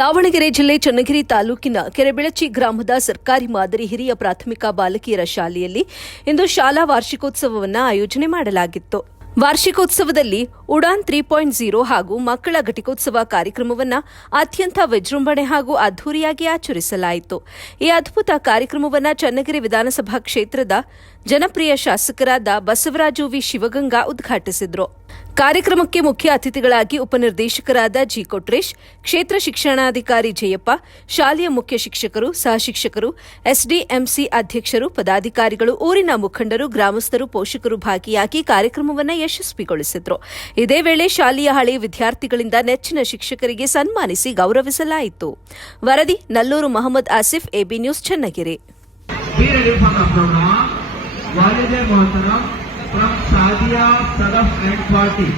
ದಾವಣಗೆರೆ ಜಿಲ್ಲೆ ಚನ್ನಗಿರಿ ತಾಲೂಕಿನ ಕೆರೆಬೆಳಚಿ ಗ್ರಾಮದ ಸರ್ಕಾರಿ ಮಾದರಿ ಹಿರಿಯ ಪ್ರಾಥಮಿಕ ಬಾಲಕಿಯರ ಶಾಲೆಯಲ್ಲಿ ಇಂದು ಶಾಲಾ ವಾರ್ಷಿಕೋತ್ಸವವನ್ನು ಆಯೋಜನೆ ಮಾಡಲಾಗಿತ್ತು. ವಾರ್ಷಿಕೋತ್ಸವದಲ್ಲಿ ಉಡಾನ್ ತ್ರೀ ಪಾಯಿಂಟ್ ಝೀರೋ ಹಾಗೂ ಮಕ್ಕಳ ಘಟಿಕೋತ್ಸವ ಕಾರ್ಯಕ್ರಮವನ್ನು ಅತ್ಯಂತ ವಿಜೃಂಭಣೆ ಹಾಗೂ ಅದ್ದೂರಿಯಾಗಿ ಆಚರಿಸಲಾಯಿತು. ಈ ಅದ್ಭುತ ಕಾರ್ಯಕ್ರಮವನ್ನು ಚನ್ನಗಿರಿ ವಿಧಾನಸಭಾ ಕ್ಷೇತ್ರದ ಜನಪ್ರಿಯ ಶಾಸಕರಾದ ಬಸವರಾಜು ವಿ ಶಿವಗಂಗಾ ಉದ್ಘಾಟಿಸಿದರು. ಕಾರ್ಯಕ್ರಮಕ್ಕೆ ಮುಖ್ಯ ಅತಿಥಿಗಳಾಗಿ ಉಪನಿರ್ದೇಶಕರಾದ ಜಿ ಕೊಟ್ರೇಶ್, ಕ್ಷೇತ್ರ ಶಿಕ್ಷಣಾಧಿಕಾರಿ ಜಯಪ್ಪ, ಶಾಲೆಯ ಮುಖ್ಯ ಶಿಕ್ಷಕರು, ಸಹ ಶಿಕ್ಷಕರು, ಎಸ್ಡಿಎಂಸಿ ಅಧ್ಯಕ್ಷರು, ಪದಾಧಿಕಾರಿಗಳು, ಊರಿನ ಮುಖಂಡರು, ಗ್ರಾಮಸ್ಥರು, ಪೋಷಕರು ಭಾಗಿಯಾಗಿ ಕಾರ್ಯಕ್ರಮವನ್ನು ಯಶಸ್ವಿಗೊಳಿಸಿದರು. ಇದೇ ವೇಳೆ ಶಾಲೆಯ ಹಳೆಯ ವಿದ್ಯಾರ್ಥಿಗಳಿಂದ ನೆಚ್ಚಿನ ಶಿಕ್ಷಕರಿಗೆ ಸನ್ಮಾನಿಸಿ ಗೌರವಿಸಲಾಯಿತು. ವರದಿ Nallur Mahammad Asif, AB news, Channagiri. From Sadia Sadaf and Party.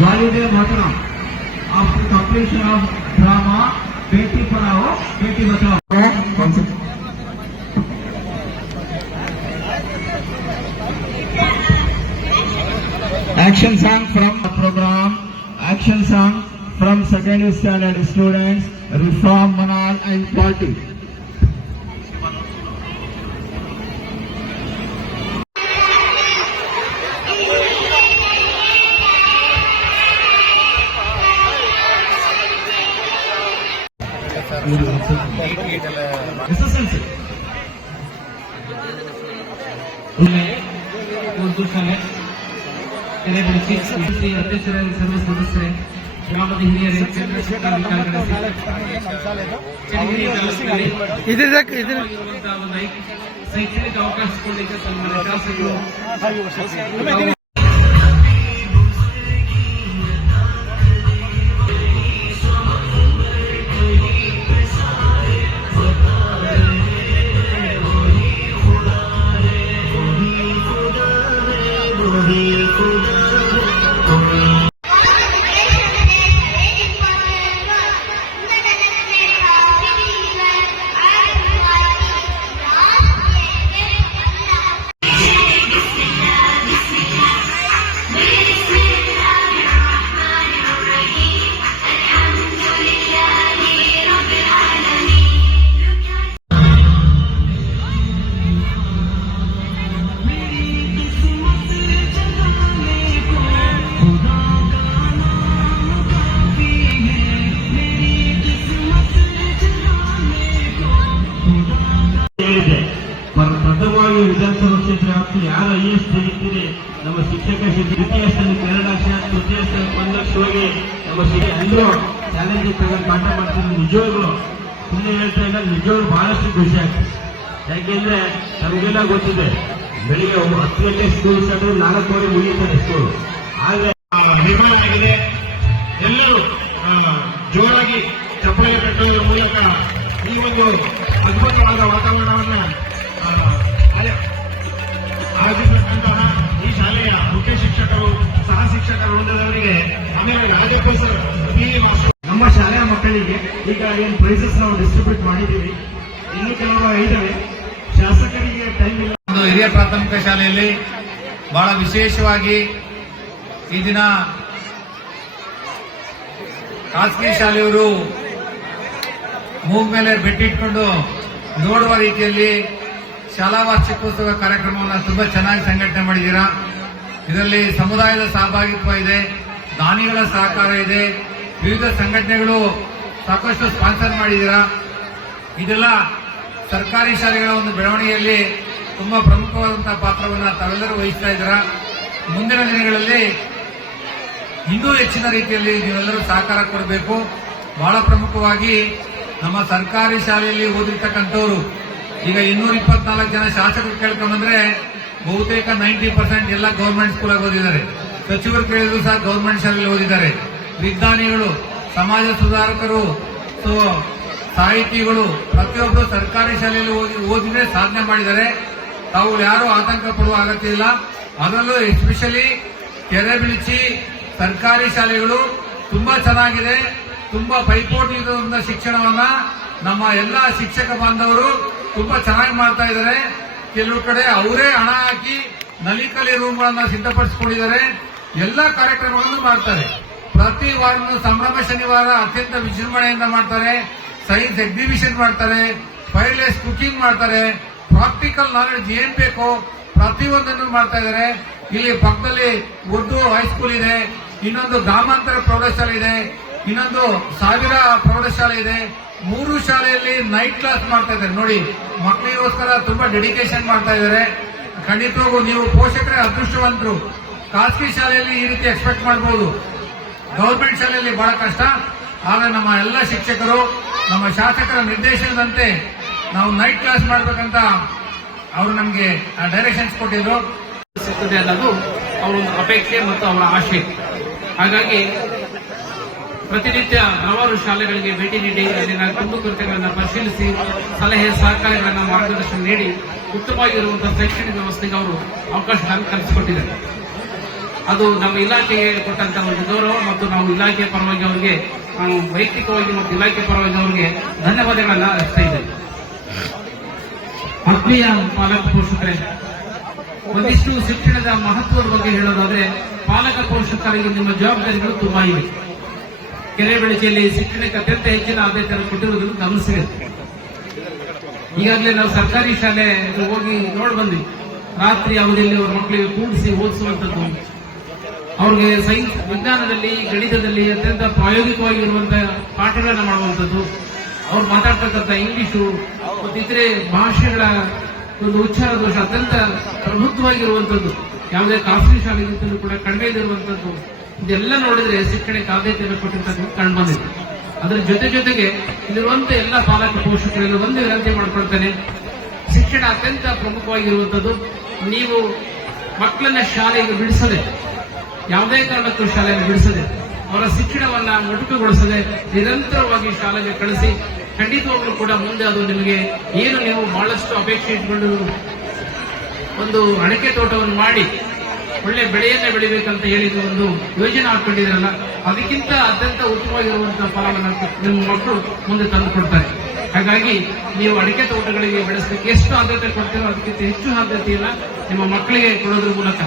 Walid Mohtaram. After completion of drama, Beti Padao, Beti Bachao. Action song from program. Action song from secondary standard students, Reform Manal and Party. ಬೆಳಕಿ ಶ್ರೀ ಅಧ್ಯಕ್ಷರೇ ಸರ್ವ ಸದಸ್ಯರೇ ಗ್ರಾಮದ ಹಿರಿಯರೇ ಕೇಂದ್ರ ಶಿಕ್ಷಣಾಧಿಕಾರಿಗಳೇ ಚನ್ನಗಿರಿ ತಾಲೂಕಿನಲ್ಲಿ ಇರುವಂತಹ ಒಂದು I- ಶೈಕ್ಷಣಿಕ ಅವಕಾಶ ಕೊಡಲಿಕ್ಕೆ ಇತಿಹಾಸದಲ್ಲಿ ಎರಡು ಲಕ್ಷ ತೃತೀಯ ಒಂದು ಲಕ್ಷವಾಗಿ ನಮ್ಮ ಶಿಕ್ಷಕ ಎಲ್ಲರೂ ಚಾಲೆಂಜ್ ತಗೊಂಡು ಪಾಠ ಮಾಡ್ತೀನಿ ನಿಜವಾಗ್ಲು. ಸುಮ್ಮನೆ ಹೇಳ್ತಾ ಇಲ್ಲ, ನಿಜವಾಗ್ಲು ಬಹಳಷ್ಟು ಖುಷಿ ಆಗ್ತದೆ ಯಾಕೆಂದ್ರೆ ನಮಗೆಲ್ಲ ಗೊತ್ತಿದೆ, ಬೆಳಿಗ್ಗೆ ಹತ್ತು ಗಂಟೆ ಸ್ಕೂಲ್ ಸ್ಟಾರ್ಟ್ ನಾಲ್ಕುವರೆ ಮುಗಿಯುತ್ತದೆ ಸ್ಕೂಲ್ ಆದ್ರೆ ನಿರ್ಮಾಣ ಆಗಿದೆ. ಎಲ್ಲರೂ ಜೋರಾಗಿ ಚಪ್ಪಲಿ ಕಟ್ಟುವ ಮೂಲಕ ಈ ಒಂದು ಅದ್ಭುತವಾದ ವಾತಾವರಣವನ್ನು ಆಯೋಜಿಸತಕ್ಕಂತಹ ಶಾಲೆಯ ಮುಖ್ಯ ಶಿಕ್ಷಕರು, ಸಹ ಶಿಕ್ಷಕರು ವೃಂದದವರಿಗೆ ಆಮೇಲೆ ನಮ್ಮ ಶಾಲೆಯ ಮಕ್ಕಳಿಗೆ ಈಗ ಏನು ಪ್ರೈಸಸ್ ನಾವು ಡಿಸ್ಟ್ರಿಬ್ಯೂಟ್ ಮಾಡಿದ್ದೀವಿ, ಇನ್ನು ಕೆಲವು ಇದಾವೆ ಶಾಸಕರಿಗೆ ಟೈಮ್ ಇಲ್ಲ. ಒಂದು ಹಿರಿಯ ಪ್ರಾಥಮಿಕ ಶಾಲೆಯಲ್ಲಿ ಬಹಳ ವಿಶೇಷವಾಗಿ ಈ ದಿನ ಖಾಸಗಿ ಶಾಲೆಯವರು ಮೂಗ್ ಮೇಲೆ ಬೆಟ್ಟಿಟ್ಕೊಂಡು ನೋಡುವ ರೀತಿಯಲ್ಲಿ ಶಾಲಾ ವಾರ್ಷಿಕೋತ್ಸವ ಕಾರ್ಯಕ್ರಮವನ್ನು ತುಂಬಾ ಚೆನ್ನಾಗಿ ಸಂಘಟನೆ ಮಾಡಿದ್ದೀರಾ? ಇದರಲ್ಲಿ ಸಮುದಾಯದ ಸಹಭಾಗಿತ್ವ ಇದೆ, ದಾನಿಗಳ ಸಹಕಾರ ಇದೆ, ವಿವಿಧ ಸಂಘಟನೆಗಳು ಸಾಕಷ್ಟು ಸ್ಪಾನ್ಸರ್ ಮಾಡಿದ್ದೀರಾ? ಇದೆಲ್ಲ ಸರ್ಕಾರಿ ಶಾಲೆಗಳ ಒಂದು ಬೆಳವಣಿಗೆಯಲ್ಲಿ ತುಂಬಾ ಪ್ರಮುಖವಾದಂತಹ ಪಾತ್ರವನ್ನು ತಾವೆಲ್ಲರೂ ವಹಿಸ್ತಾ ಇದ್ದೀರಾ? ಮುಂದಿನ ದಿನಗಳಲ್ಲಿ ಇನ್ನೂ ಹೆಚ್ಚಿನ ರೀತಿಯಲ್ಲಿ ನೀವೆಲ್ಲರೂ ಸಹಕಾರ ಕೊಡಬೇಕು. ಬಹಳ ಪ್ರಮುಖವಾಗಿ ನಮ್ಮ ಸರ್ಕಾರಿ ಶಾಲೆಯಲ್ಲಿ ಓದಿರ್ತಕ್ಕಂಥವ್ರು, ಈಗ ಇನ್ನೂರ ಇಪ್ಪತ್ನಾಲ್ಕು ಜನ ಶಾಸಕರು ಕೇಳ್ಕೊಂಬಂದ್ರೆ ಬಹುತೇಕ ನೈಂಟಿ ಪರ್ಸೆಂಟ್ ಎಲ್ಲ ಗೌರ್ಮೆಂಟ್ ಸ್ಕೂಲಾಗಿ ಓದಿದ್ದಾರೆ. ಸಚಿವರು ಕೇಳಿದ್ರು ಸಹ ಗೌರ್ಮೆಂಟ್ ಶಾಲೆಯಲ್ಲಿ ಓದಿದ್ದಾರೆ. ವಿಜ್ಞಾನಿಗಳು, ಸಮಾಜ ಸುಧಾರಕರು, ಸೊ, ಸಾಹಿತಿಗಳು ಪ್ರತಿಯೊಬ್ಬರು ಸರ್ಕಾರಿ ಶಾಲೆಯಲ್ಲಿ ಓದಿ, ಓದಿದ್ರೆ ಸಾಧನೆ ಮಾಡಿದ್ದಾರೆ. ತಾವು ಯಾರು ಆತಂಕ ಪಡುವ ಅಗತ್ಯ ಇಲ್ಲ. ಅದರಲ್ಲೂ ಎಸ್ಪೆಷಲಿ ಕೆರೆ ಬಿಳಿಚಿ, ಸರ್ಕಾರಿ ಶಾಲೆಗಳು ತುಂಬಾ ಚೆನ್ನಾಗಿದೆ. ತುಂಬಾ ಪೈಪೋಟಿ ಶಿಕ್ಷಣವನ್ನ ನಮ್ಮ ಎಲ್ಲ ಶಿಕ್ಷಕ ಬಾಂಧವರು ತುಂಬಾ ಚೆನ್ನಾಗಿ ಮಾಡ್ತಾ ಇದ್ದಾರೆ. ಕೆಲವು ಕಡೆ ಅವರೇ ಹಣ ಹಾಕಿ ನಲಿಕಲಿ ರೂಮ್ಗಳನ್ನ ಸಿದ್ಧಪಡಿಸಿಕೊಂಡಿದ್ದಾರೆ. ಎಲ್ಲ ಕಾರ್ಯಕ್ರಮಗಳನ್ನು ಮಾಡ್ತಾರೆ. ಪ್ರತಿ ವಾರನೂ ಸಂಭ್ರಮ ಶನಿವಾರ ಅತ್ಯಂತ ವಿಜೃಂಭಣೆಯಿಂದ ಮಾಡ್ತಾರೆ. ಸೈನ್ಸ್ ಎಕ್ಸಿಬಿಷನ್ ಮಾಡ್ತಾರೆ. ಫೈರ್ಲೆಸ್ ಕುಕಿಂಗ್ ಮಾಡ್ತಾರೆ. ಪ್ರಾಕ್ಟಿಕಲ್ ನಾಲೆಡ್ಜ್ ಏನ್ ಬೇಕೋ ಪ್ರತಿಯೊಂದನ್ನು ಮಾಡ್ತಾ ಇದ್ದಾರೆ. ಇಲ್ಲಿ ಪಕ್ಕದಲ್ಲಿ ಉರ್ದು ಹೈಸ್ಕೂಲ್ ಇದೆ. ಇನ್ನೊಂದು ಗ್ರಾಮಾಂತರ ಪ್ರೌಢಶಾಲೆ ಇದೆ. ಇನ್ನೊಂದು ಸಾವಿರ ಪ್ರೌಢಶಾಲೆ ಇದೆ. ಮೂರು ಶಾಲೆಯಲ್ಲಿ ನೈಟ್ ಕ್ಲಾಸ್ ಮಾಡ್ತಾ ಇದ್ದಾರೆ. ನೋಡಿ, ಮಕ್ಕಳಿಗೋಸ್ಕರ ತುಂಬಾ ಡೆಡಿಕೇಶನ್ ಮಾಡ್ತಾ ಇದ್ದಾರೆ. ಖಂಡಿತವಾಗೂ ನೀವು ಪೋಷಕರೇ ಅದೃಷ್ಟವಂತರು. ಖಾಸಗಿ ಶಾಲೆಯಲ್ಲಿ ಈ ರೀತಿ ಎಕ್ಸ್ಪೆಕ್ಟ್ ಮಾಡಬಹುದು ಗೌರ್ಮೆಂಟ್ ಶಾಲೆಯಲ್ಲಿ ಬಹಳ ಕಷ್ಟ. ಆದರೆ ನಮ್ಮ ಎಲ್ಲ ಶಿಕ್ಷಕರು, ನಮ್ಮ ಶಾಸಕರ ನಿರ್ದೇಶನದಂತೆ ನಾವು ನೈಟ್ ಕ್ಲಾಸ್ ಮಾಡಬೇಕಂತ ಅವರು ನಮಗೆ ಡೈರೆಕ್ಷನ್ಸ್ ಕೊಟ್ಟಿದ್ರು. ಸಿಗ್ತದೆ ಅನ್ನೋದು ಅವರ ಅಪೇಕ್ಷೆ ಮತ್ತು ಅವರ ಆಶೆ. ಹಾಗಾಗಿ ಪ್ರತಿನಿತ್ಯ ಹಲವಾರು ಶಾಲೆಗಳಿಗೆ ಭೇಟಿ ನೀಡಿ ಅಲ್ಲಿನ ಕುಂದುಕೊರತೆಗಳನ್ನು ಪರಿಶೀಲಿಸಿ, ಸಲಹೆ, ಸಹಕಾರಗಳನ್ನು ಮಾರ್ಗದರ್ಶನ ನೀಡಿ ಉತ್ತಮವಾಗಿರುವಂತಹ ಶೈಕ್ಷಣಿಕ ವ್ಯವಸ್ಥೆಗೆ ಅವರು ಅವಕಾಶ ಕಲ್ಪಿಸಿಕೊಟ್ಟಿದ್ದಾರೆ. ಅದು ನಮ್ಮ ಇಲಾಖೆಗೆ ಕೊಟ್ಟಂತ ಒಂದು ಗೌರವ ಮತ್ತು ನಾವು ಇಲಾಖೆ ಪರವಾಗಿ ಅವರಿಗೆ, ನಾನು ವೈಯಕ್ತಿಕವಾಗಿ ಮತ್ತು ಇಲಾಖೆ ಪರವಾಗಿ ಅವರಿಗೆ ಧನ್ಯವಾದಗಳನ್ನು ಅರ್ಪಿಸ್ತಾ ಇದ್ದೇನೆ. ಆತ್ಮೀಯ ಪಾಲಕ ಪೋಷಕರೇ, ಒಂದಿಷ್ಟು ಶಿಕ್ಷಣದ ಮಹತ್ವದ ಬಗ್ಗೆ ಹೇಳೋದಾದ್ರೆ ಪಾಲಕ ಪೋಷಕರಿಗೆ ನಿಮ್ಮ ಜವಾಬ್ದಾರಿಗಳು ತುಂಬಾ ಇವೆ. ಕೆರೆ ಬೆಳಕೆಯಲ್ಲಿ ಶಿಕ್ಷಣಕ್ಕೆ ಅತ್ಯಂತ ಹೆಚ್ಚಿನ ಆದ್ಯತೆಯನ್ನು ಕೊಟ್ಟಿರುವುದನ್ನು ಗಮನಿಸಿದೆ. ಈಗಾಗಲೇ ನಾವು ಸರ್ಕಾರಿ ಶಾಲೆ ಹೋಗಿ ನೋಡಿ ಬಂದ್ವಿ. ರಾತ್ರಿ ಅವಧಿಯಲ್ಲಿ ಅವ್ರ ಮಕ್ಕಳಿಗೆ ಕೂಡಿಸಿ ಓದಿಸುವಂತದ್ದು ಅವ್ರಿಗೆ ಸೈನ್ಸ್ ವಿಜ್ಞಾನದಲ್ಲಿ, ಗಣಿತದಲ್ಲಿ ಅತ್ಯಂತ ಪ್ರಾಯೋಗಿಕವಾಗಿರುವಂತಹ ಪಾಠಗಳನ್ನ ಮಾಡುವಂತದ್ದು ಅವ್ರು ಮಾತಾಡ್ತಕ್ಕಂಥ ಇಂಗ್ಲಿಷು ಮತ್ತು ಇತರೆ ಭಾಷೆಗಳ ಒಂದು ಉಚ್ಚಾರ ದೋಷ ಅತ್ಯಂತ ಪ್ರಬುದ್ಧವಾಗಿರುವಂಥದ್ದು. ಯಾವುದೇ ಖಾಸಗಿ ಶಾಲೆಗಿಂತಲೂ ಕೂಡ ಕಡಿಮೆ ಇದೆಲ್ಲ ನೋಡಿದ್ರೆ ಶಿಕ್ಷಣಕ್ಕೆ ಆದ್ಯತೆಯನ್ನು ಕೊಟ್ಟಿರ್ತಕ್ಕಂಥ ಕಂಡು ಬಂದಿದೆ. ಅದರ ಜೊತೆ ಜೊತೆಗೆ ಇಲ್ಲಿರುವಂತ ಎಲ್ಲ ಪಾಲಕ ಪೋಷಕರಿಗೆ ಒಂದು ವಿನಂತಿ ಮಾಡ್ಕೊಳ್ತೇನೆ. ಶಿಕ್ಷಣ ಅತ್ಯಂತ ಪ್ರಮುಖವಾಗಿರುವಂಥದ್ದು ನೀವು ಮಕ್ಕಳನ್ನ ಶಾಲೆಗೆ ಬಿಡಿಸದೆ, ಯಾವುದೇ ಕಾರಣಕ್ಕೂ ಶಾಲೆಯನ್ನು ಬಿಡಿಸದೆ, ಅವರ ಶಿಕ್ಷಣವನ್ನ ಮೊಟಕುಗೊಳಿಸದೆ ನಿರಂತರವಾಗಿ ಶಾಲೆಗೆ ಕಳಿಸಿ, ಖಂಡಿತವಾಗ್ಲೂ ಕೂಡ ಮುಂದೆ ಅದು ನಿಮಗೆ ಏನು ನೀವು ಬಹಳಷ್ಟು ಅಪೇಕ್ಷೆ ಇಟ್ಕೊಂಡು ಒಂದು ಅಡಿಕೆ ತೋಟವನ್ನು ಮಾಡಿ ಒಳ್ಳೆ ಬೆಳೆಯನ್ನೇ ಬೆಳಿಬೇಕಂತ ಹೇಳಿದ ಒಂದು ಯೋಜನೆ ಹಾಕೊಂಡಿದ್ರಲ್ಲ, ಅದಕ್ಕಿಂತ ಅತ್ಯಂತ ಉತ್ತಮವಾಗಿರುವಂತಹ ಫಲವನ್ನು ನಿಮ್ಮ ಮಕ್ಕಳು ಮುಂದೆ ತಂದು ಕೊಡ್ತಾರೆ. ಹಾಗಾಗಿ ನೀವು ಅಡಿಕೆ ತೋಟಗಳಿಗೆ ಬೆಳೆಸಲಿಕ್ಕೆ ಎಷ್ಟು ಆದ್ಯತೆ ಕೊಡ್ತೀರೋ ಅದಕ್ಕಿಂತ ಹೆಚ್ಚು ಆದ್ಯತೆಯನ್ನ ನಿಮ್ಮ ಮಕ್ಕಳಿಗೆ ಕೊಡೋದ್ರ ಮೂಲಕ,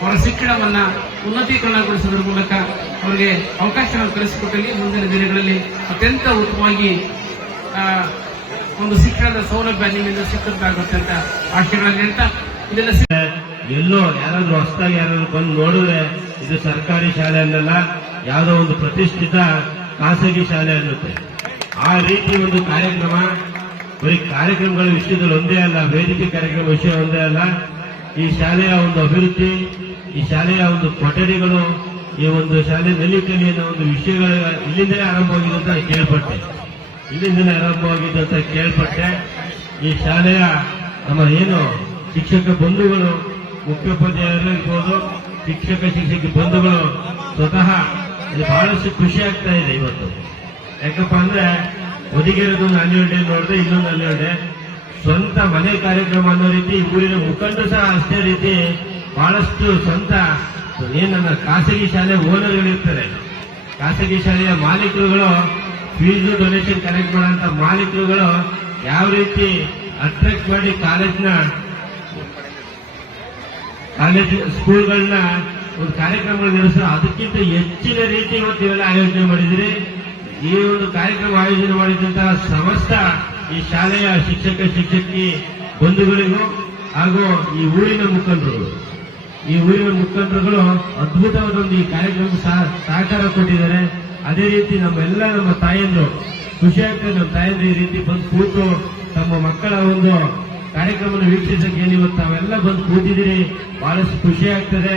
ಅವರ ಶಿಕ್ಷಣವನ್ನ ಉನ್ನತೀಕರಣಗೊಳಿಸೋದ್ರ ಮೂಲಕ ಅವರಿಗೆ ಅವಕಾಶವನ್ನು ಕಲಿಸಿಕೊಟ್ಟಲ್ಲಿ ಮುಂದಿನ ದಿನಗಳಲ್ಲಿ ಅತ್ಯಂತ ಉತ್ತಮವಾಗಿ ಒಂದು ಶಿಕ್ಷಣದ ಸೌಲಭ್ಯ ನಿಮ್ಮಿಂದ ಸಿಕ್ಕಂತಾಗುತ್ತೆ ಅಂತ ಆಶಯಗಳನ್ನು ಹೇಳ್ತಾ ಇದೆಲ್ಲ ಎಲ್ಲೋ ಯಾರಾದ್ರೂ ಹೊಸದಾಗಿ ಯಾರಾದ್ರೂ ಬಂದು ನೋಡಿದ್ರೆ ಇದು ಸರ್ಕಾರಿ ಶಾಲೆ ಅನ್ನಲ್ಲ, ಯಾವುದೋ ಒಂದು ಪ್ರತಿಷ್ಠಿತ ಖಾಸಗಿ ಶಾಲೆ ಅನ್ನುತ್ತೆ. ಆ ರೀತಿ ಒಂದು ಕಾರ್ಯಕ್ರಮ, ಬರೀ ಕಾರ್ಯಕ್ರಮಗಳ ವಿಷಯದಲ್ಲಿ ಒಂದೇ ಅಲ್ಲ, ವೇದಿಕೆ ಕಾರ್ಯಕ್ರಮ ವಿಷಯ ಒಂದೇ ಅಲ್ಲ, ಈ ಶಾಲೆಯ ಒಂದು ಅಭಿವೃದ್ಧಿ, ಈ ಶಾಲೆಯ ಒಂದು ಕೊಠಡಿಗಳು, ಈ ಒಂದು ಶಾಲೆ ನೆಲ್ಲಿಕಲಿ ಅನ್ನೋ ಒಂದು ವಿಷಯಗಳ ಇಲ್ಲಿಂದಲೇ ಆರಂಭವಾಗಿದೆ ಅಂತ ಕೇಳ್ಪಟ್ಟೆ. ಇಲ್ಲಿಂದಲೇ ಆರಂಭವಾಗಿದೆ ಅಂತ ಕೇಳ್ಪಟ್ಟೆ. ಈ ಶಾಲೆಯ ನಮ್ಮ ಏನು ಶಿಕ್ಷಕ ಬಂಧುಗಳು ಮುಖ್ಯೋಪಾಧ್ಯಾಯರು ಇರ್ಬೋದು ಶಿಕ್ಷಕ ಶಿಕ್ಷಕಿ ಬಂಧುಗಳು ಸ್ವತಃ ಇದು ಬಹಳಷ್ಟು ಖುಷಿ ಆಗ್ತಾ ಇದೆ ಇವತ್ತು. ಯಾಕಪ್ಪ ಅಂದ್ರೆ ಹೊದಿಗೆರೆದು ಆನ್ಯುವಲ್ ಡೇ ನೋಡಿದ್ರೆ ಇನ್ನೊಂದು ಆನ್ಯುವಲ್ ಸ್ವಂತ ಮನೆ ಕಾರ್ಯಕ್ರಮ ಅನ್ನೋ ರೀತಿ ಊರಿನ ಮುಖಂಡ ಸಹ ಅಷ್ಟೇ ರೀತಿ ಬಹಳಷ್ಟು ಸ್ವಂತ ಏನನ್ನ ಖಾಸಗಿ ಶಾಲೆ ಓನರ್ಗಳಿರ್ತಾರೆ ಖಾಸಗಿ ಶಾಲೆಯ ಮಾಲೀಕರುಗಳು ಫೀಸು ಡೊನೇಷನ್ ಕಲೆಕ್ಟ್ ಮಾಡುವಂತ ಮಾಲೀಕರುಗಳು ಯಾವ ರೀತಿ ಅಟ್ರಾಕ್ಟ್ ಮಾಡಿ ಕಾಲೇಜ್ನ ಕಾಲೇಜ್ ಸ್ಕೂಲ್ಗಳನ್ನ ಒಂದು ಕಾರ್ಯಕ್ರಮಗಳು ನಡೆಸೋ ಅದಕ್ಕಿಂತ ಹೆಚ್ಚಿನ ರೀತಿ ಇವತ್ತು ಇವೆಲ್ಲ ಆಯೋಜನೆ ಮಾಡಿದಿರಿ ಈ ಒಂದು ಕಾರ್ಯಕ್ರಮ ಆಯೋಜನೆ ಮಾಡಿದಂತಹ ಸಮಸ್ತ ಈ ಶಾಲೆಯ ಶಿಕ್ಷಕ, ಶಿಕ್ಷಕಿ ಬಂಧುಗಳಿಗೂ ಹಾಗೂ ಈ ಊರಿನ ಮುಖಂಡರು ಈ ಊರಿನ ಮುಖಂಡರುಗಳು ಅದ್ಭುತವಾದ ಒಂದು ಈ ಕಾರ್ಯಕ್ರಮ ಸಹಕಾರ ಕೊಟ್ಟಿದ್ದಾರೆ. ಅದೇ ರೀತಿ ನಮ್ಮೆಲ್ಲ ನಮ್ಮ ತಾಯಂದ್ರು ಖುಷಿ ಆಗ್ತದೆ. ನಮ್ಮ ತಾಯಂದ್ರು ಈ ರೀತಿ ಬಂದು ಕೂತು ತಮ್ಮ ಮಕ್ಕಳ ಒಂದು ಕಾರ್ಯಕ್ರಮವನ್ನು ವೀಕ್ಷಿಸಕ್ಕೆ ನೀವು ತಾವೆಲ್ಲ ಬಂದು ಕೂತಿದ್ದೀರಿ. ಬಹಳಷ್ಟು ಖುಷಿ ಆಗ್ತದೆ.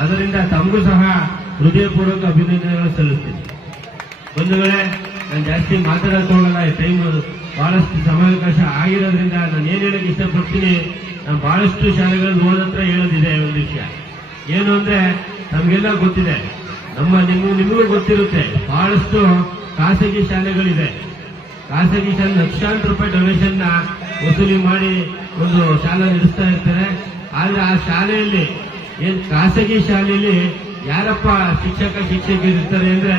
ಅದರಿಂದ ತಮಗೂ ಸಹ ಹೃದಯಪೂರ್ವಕ ಅಭಿನಂದನೆಗಳು ಸಲ್ಲಿಸ್ತೀನಿ. ಬಂಧುಗಳೇ, ನಾನು ಜಾಸ್ತಿ ಮಾತಾಡಕ್ ಹೋಗಲ್ಲ. ಟೈಮ್ ಬಹಳಷ್ಟು ಸಮಯಾವಕಾಶ ಆಗಿರೋದ್ರಿಂದ ನಾನು ಏನ್ ಹೇಳಕ್ ಇಷ್ಟಪಡ್ತೀನಿ. ನಾನು ಬಹಳಷ್ಟು ಶಾಲೆಗಳಲ್ಲಿ ಓದತ್ರ ಹೇಳೋದಿದೆ ಒಂದು ವಿಷಯ. ಏನು ಅಂದ್ರೆ ನಮಗೆಲ್ಲ ಗೊತ್ತಿದೆ. ನಮ್ಮ ನಿಮಗೂ ನಿಮಗೂ ಗೊತ್ತಿರುತ್ತೆ. ಬಹಳಷ್ಟು ಖಾಸಗಿ ಶಾಲೆಗಳಿದೆ. ಖಾಸಗಿ ಶಾಲೆ ಲಕ್ಷಾಂತರ ರೂಪಾಯಿ ಡೊನೇಷನ್ನ ವಸೂಲಿ ಮಾಡಿ ಒಂದು ಶಾಲೆ ನಡೆಸ್ತಾ ಇರ್ತಾರೆ. ಆದ್ರೆ ಆ ಶಾಲೆಯಲ್ಲಿ ಏನ್ ಖಾಸಗಿ ಶಾಲೆಯಲ್ಲಿ ಯಾರಪ್ಪ ಶಿಕ್ಷಕ ಶಿಕ್ಷಕಿಯರು ಇರ್ತಾರೆ ಅಂದ್ರೆ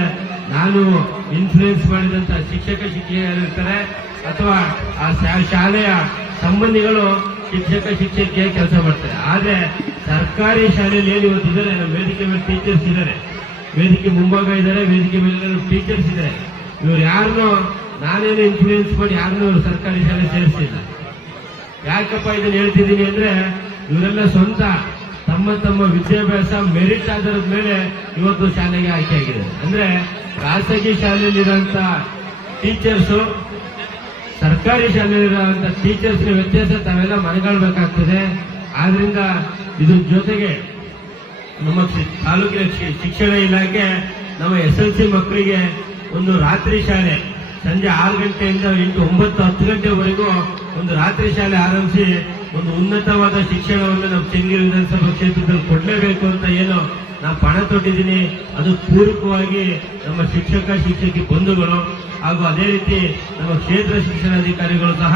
ನಾನು ಇನ್ಫ್ಲೂಯೆನ್ಸ್ ಮಾಡಿದಂತ ಶಿಕ್ಷಕ ಶಿಕ್ಷಕಿಯರು ಇರ್ತಾರೆ ಅಥವಾ ಆ ಶಾಲೆಯ ಸಂಬಂಧಿಗಳು ಶಿಕ್ಷಕ ಶಿಕ್ಷಕಿಯಾಗಿ ಕೆಲಸ ಮಾಡ್ತಾರೆ. ಆದ್ರೆ ಸರ್ಕಾರಿ ಶಾಲೆಯಲ್ಲಿ ಏನು ಇವತ್ತಿದ್ದಾರೆ ನಮ್ಮ ವೇದಿಕೆ ಮೇಲೆ ಟೀಚರ್ಸ್ ಇದ್ದಾರೆ ವೇದಿಕೆ ಮುಂಭಾಗ ಇದ್ದಾರೆ ವೇದಿಕೆ ಮೇಲೆ ಟೀಚರ್ಸ್ ಇದ್ದಾರೆ ಇವ್ರು ಯಾರನ್ನೂ ನಾನೇನು ಇನ್ಫ್ಲೂಯೆನ್ಸ್ ಮಾಡಿ ಯಾರನ್ನೂ ಸರ್ಕಾರಿ ಶಾಲೆ ಸೇರಿಸಿಲ್ಲ. ಯಾಕಪ್ಪ ಇದನ್ನ ಹೇಳ್ತಿದ್ದೀನಿ ಅಂದ್ರೆ, ಇವರೆಲ್ಲ ಸ್ವಂತ ತಮ್ಮ ತಮ್ಮ ವಿದ್ಯಾಭ್ಯಾಸ ಮೆರಿಟ್ ಆಧಾರದ ಮೇಲೆ ಇವತ್ತು ಶಾಲೆಗೆ ಆಯ್ಕೆ ಆಗಿದೆ ಅಂದ್ರೆ ಖಾಸಗಿ ಶಾಲೆಯಲ್ಲಿರುವಂತ ಟೀಚರ್ಸು ಸರ್ಕಾರಿ ಶಾಲೆಯಲ್ಲಿರುವಂತ ಟೀಚರ್ಸ್ನ ವ್ಯತ್ಯಾಸ ತಾವೆಲ್ಲ ಮನಗಾಳ್ಬೇಕಾಗ್ತದೆ. ಆದ್ರಿಂದ ಇದ್ರ ಜೊತೆಗೆ ನಮ್ಮ ತಾಲೂಕಿನ ಶಿಕ್ಷಣ ಇಲಾಖೆ ನಮ್ಮ ಎಸ್ ಎಲ್ ಸಿ ಮಕ್ಕಳಿಗೆ ಒಂದು ರಾತ್ರಿ ಶಾಲೆ ಸಂಜೆ ಆರು ಗಂಟೆಯಿಂದ ಎಂಟು, ಒಂಬತ್ತು, ಹತ್ತು ಗಂಟೆವರೆಗೂ ಒಂದು ರಾತ್ರಿ ಶಾಲೆ ಆರಂಭಿಸಿ ಒಂದು ಉನ್ನತವಾದ ಶಿಕ್ಷಣವನ್ನು ನಮ್ಮ ಚೆಂಗಿರಿ ವಿಧಾನಸಭಾ ಕ್ಷೇತ್ರದಲ್ಲಿ ಕೊಡಲೇಬೇಕು ಅಂತ ಏನು ನಾನು ಪಣ ತೊಟ್ಟಿದ್ದೀನಿ. ಅದು ಪೂರಕವಾಗಿ ನಮ್ಮ ಶಿಕ್ಷಕ, ಶಿಕ್ಷಕಿ, ಬಂಧುಗಳು ಹಾಗೂ ಅದೇ ರೀತಿ ನಮ್ಮ ಕ್ಷೇತ್ರ ಶಿಕ್ಷಣಾಧಿಕಾರಿಗಳು ಸಹ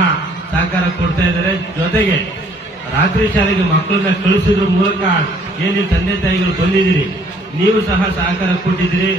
ಸಹಕಾರ ಕೊಡ್ತಾ ಇದ್ದಾರೆ. ಜೊತೆಗೆ ರಾತ್ರಿ ಶಾಲೆಗೆ ಮಕ್ಕಳನ್ನ ಕಳಿಸಿದ್ರ ಮೂಲಕ ಏನು ತಂದೆ ತಾಯಿಗಳು ಬಂದಿದ್ದೀರಿ, ನೀವು ಸಹ ಸಹಕಾರ ಕೊಟ್ಟಿದ್ದೀರಿ.